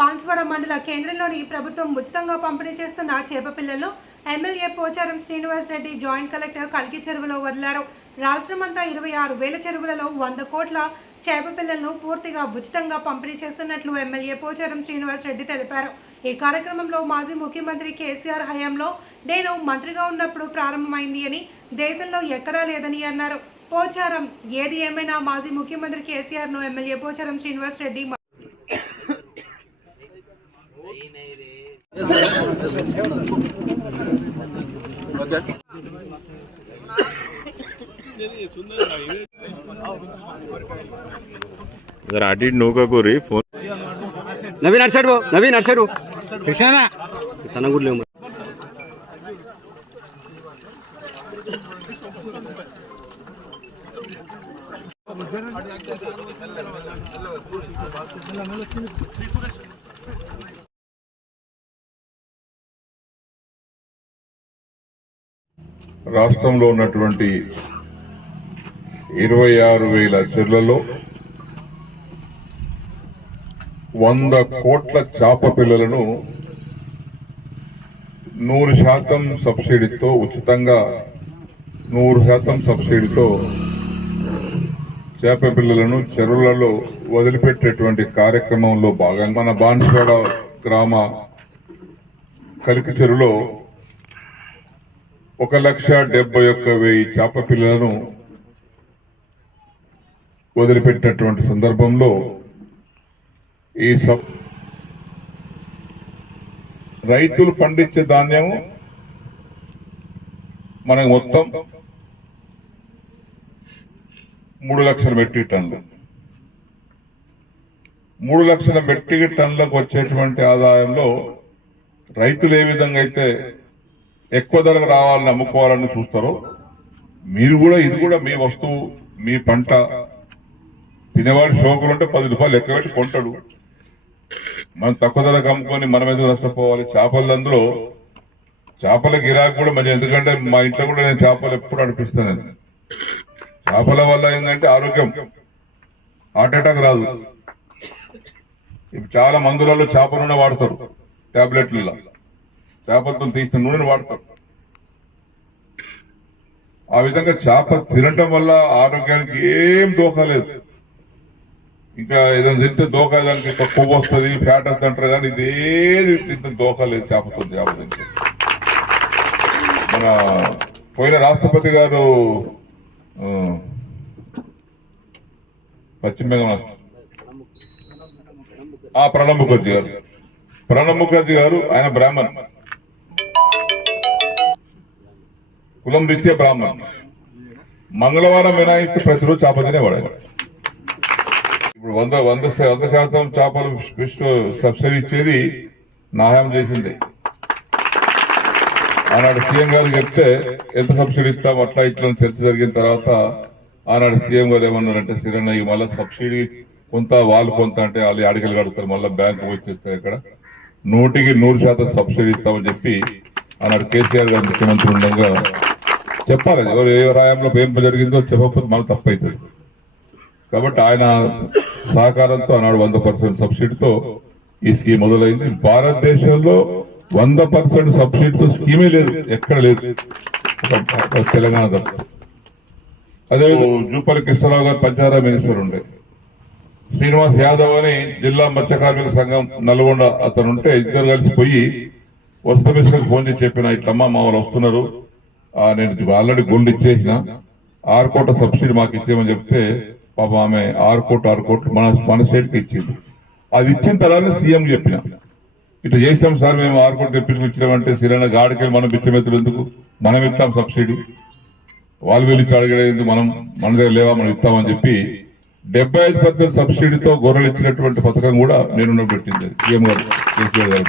బాన్స్వాడ మండల కేంద్రంలోని ప్రభుత్వం ఉచితంగా పంపిణీ చేస్తున్న చేపపిల్లలు MLA Pocharam Srinivas Reddy joint collector కలికి చెరువులో వదిలారు. రాష్ట్రమంతా ఇరవై ఆరు వేల చెరువులలో వంద కోట్ల చేప పిల్లలను పూర్తిగా ఉచితంగా పంపిణీ చేస్తున్నట్లు ఎమ్మెల్యే పోచారం శ్రీనివాస్ రెడ్డి తెలిపారు. ఈ కార్యక్రమంలో మాజీ ముఖ్యమంత్రి కేసీఆర్ హయాంలో నేను మంత్రిగా ఉన్నప్పుడు ప్రారంభమైంది అని దేశంలో ఎక్కడా లేదని అన్నారు. పోచారం ఏది ఏమైనా మాజీ ముఖ్యమంత్రి కేసీఆర్ను ఎమ్మెల్యే పోచారం శ్రీనివాస్ రెడ్డి जरा अटी नौका को रे फोन नवीन अट साइड वो नवीन अट साइड वो कृष्णा तन गुड ले Thank you. రాష్ట్రంలో ఉన్నటువంటి ఇరవై ఆరు వేల చెర్లలో వంద కోట్ల చేప పిల్లలను నూరు శాతం సబ్సిడీతో ఉచితంగా నూరు శాతం సబ్సిడీతో చేప పిల్లలను చెరువులలో వదిలిపెట్టేటువంటి కార్యక్రమంలో భాగంగా మన బాన్స్వాడ గ్రామ కలికి చెరువులో ఒక లక్ష డెబ్బై ఒక్క వెయ్యి చేప పిల్లలను వదిలిపెట్టినటువంటి సందర్భంలో ఈ సబ్ రైతులు పండించే ధాన్యము మనకు మొత్తం మూడు లక్షల మెట్రిక్ టన్లు మూడు లక్షల మెట్రిక్ టన్లకు వచ్చేటువంటి ఆదాయంలో రైతులు ఏ విధంగా అయితే ఎక్కువ ధరకు రావాలని అమ్ముకోవాలని చూస్తారో మీరు కూడా ఇది కూడా మీ వస్తువు మీ పంట. తినేవాడు షోకులు ఉంటే పది రూపాయలు ఎక్కువ పెట్టి కొంటాడు. మనం తక్కువ ధరకు అమ్ముకొని మనం ఎందుకు నష్టపోవాలి. చేపలు అందులో చేపల గిరాకీ కూడా మరి ఎందుకంటే మా ఇంట్లో కూడా నేను చేపలు ఎప్పుడు అనిపిస్తాను చేపల వల్ల ఏంటంటే ఆరోగ్యం. హార్ట్ అటాక్ రాదు. ఇప్పుడు చాలా మందులలో చేపలున్న వాడతారు టాబ్లెట్లలో. చేపలతో తీసిన నూనెను వాడతారు ఆ విధంగా చేప తినటం వల్ల ఆరోగ్యానికి ఏం దోఖా లేదు. ఇంకా ఏదైనా తింటే దోఖా దానికి ఇంకా కొవ్వు వస్తుంది ఫ్యాట్ వస్తుంది అంటారు కానీ ఇదేది తింటే దోఖా లేదు చేపతో చేప తింటే. మన పోయిన రాష్ట్రపతి గారు పశ్చిమ బెంగాల్ ఆ ప్రణబ్ ముఖర్జీ గారు. ప్రణబ్ ముఖర్జీ గారు ఆయన బ్రాహ్మణ్. కులం రీత్యా బ్రాహ్మణ్ మంగళవారం వినాయిస్తే ప్రతిరోజు చేప తినేవాడు ఇప్పుడు వంద వంద వంద శాతం చేపలు ఫిష్ సబ్సిడీ ఇచ్చేది నాయం చేసింది. ఆనాడు సీఎం గారు చెప్తే ఎంత సబ్సిడీ ఇస్తాం అట్లా ఇట్లా చర్చ జరిగిన తర్వాత ఆనాడు సీఎం గారు ఏమన్నారంటే సిరన్న ఈ మళ్ళీ సబ్సిడీ కొంత వాళ్ళు కొంత అంటే వాళ్ళు అడిగలు కడుగుతారు మళ్ళీ బ్యాంకు వచ్చేస్తారు ఇక్కడ. నూటికి నూరు శాతం సబ్సిడీ ఇస్తామని చెప్పి ఆనాడు కేసీఆర్ గారు ముఖ్యమంత్రి ఉండగా చెప్పాలి. ఎవరు ఏ రాయంలో ఏం జరిగిందో చెప్పకపోతే మనకు తప్పైతుంది. కాబట్టి ఆయన సహకారంతో ఆనాడు వంద పర్సెంట్ సబ్సిడీతో ఈ స్కీమ్ మొదలైంది. భారతదేశంలో వంద పర్సెంట్ సబ్సిడీతో స్కీమే లేదు. ఎక్కడ లేదు. తెలంగాణ తప్ప. అదే జూపల్లి కృష్ణరావు గారు పంచారా మినిస్టర్ ఉండే. శ్రీనివాస్ యాదవ్ అని జిల్లా మత్స్య కార్మిక సంఘం నల్గొండ అతను ఉంటే ఇద్దరు కలిసి పోయి వస్తు ఫోన్ చేసి చెప్పిన ఇట్లమ్మా మా వాళ్ళు వస్తున్నారు. నేను ఆల్రెడీ గోల్డ్ ఇచ్చేసిన. ఆరు కోట్ల సబ్సిడీ మాకు ఇచ్చేయమని చెప్తే పాప ఆమె ఆరు కోట్లు ఆరు కోట్లు మన మన స్టేట్కి ఇచ్చింది. అది ఇచ్చిన తర్వాత సీఎం చెప్పిన. ఇట్లా చేస్తాం సార్ మేము ఆరు కోట్లు తెప్పించుకు ఇచ్చినామంటే సిరైన గాడికి మనం బిచ్చమెత్తులు ఎందుకు? మనం ఇస్తాం సబ్సిడీ. వాళ్ళు వీళ్ళు ఇచ్చి మనం మన దగ్గర లేవా మనం ఇస్తామని చెప్పి డెబ్బై ఐదు పర్సెంట్ సబ్సిడీతో గొర్రెలు ఇచ్చినటువంటి పథకం కూడా నేను పెట్టింది. సీఎం గారు కేసీఆర్ గారు